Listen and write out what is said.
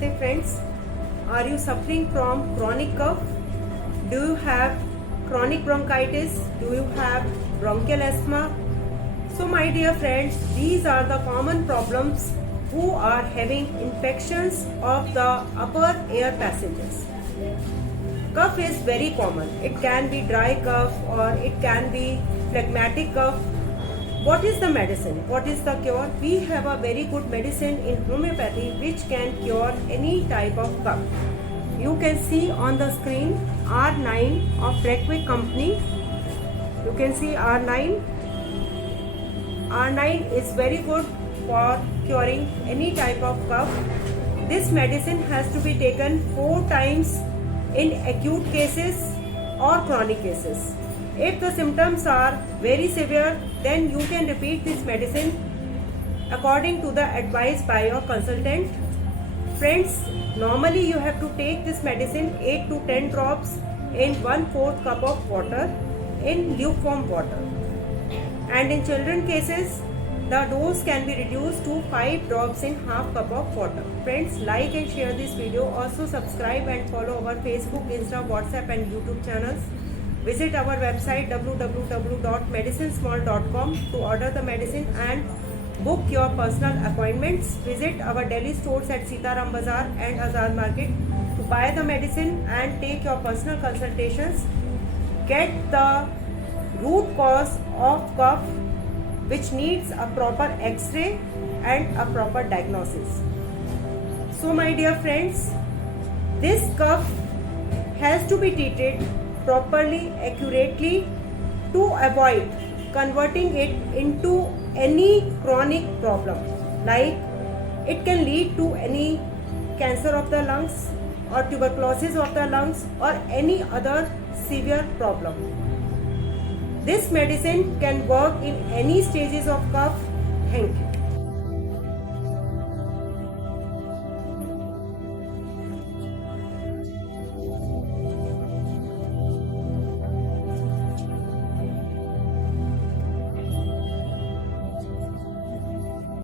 Namaste friends. Are you suffering from chronic cough? Do you have chronic bronchitis? Do you have bronchial asthma? So my dear friends, these are the common problems who are having infections of the upper air passages. Cough is very common. It can be dry cough or it can be phlegmatic cough. What is the medicine? What is the cure? We have a very good medicine in homeopathy which can cure any type of cough. You can see on the screen R9 of Requick company. You can see R9. R9 is very good for curing any type of cough. This medicine has to be taken 4 times in acute cases or chronic cases. If the symptoms are very severe, then you can repeat this medicine according to the advice by your consultant. Friends, normally you have to take this medicine 8 to 10 drops in 1/4 cup of water in lukewarm water. And in children cases, the dose can be reduced to 5 drops in half cup of water. Friends, like and share this video. Also subscribe and follow our Facebook, Insta, WhatsApp and YouTube channels. Visit our website www.medicinesmall.com to order the medicine and book your personal appointments. Visit our Delhi stores at Sitaram Bazaar and Azad Market to buy the medicine and take your personal consultations. Get the root cause of cough, which needs a proper X-ray and a proper diagnosis. So my dear friends, this cough has to be treated properly, accurately, to avoid converting it into any chronic problem, like it can lead to any cancer of the lungs or tuberculosis of the lungs or any other severe problem. This medicine can work in any stages of cough. Thank you.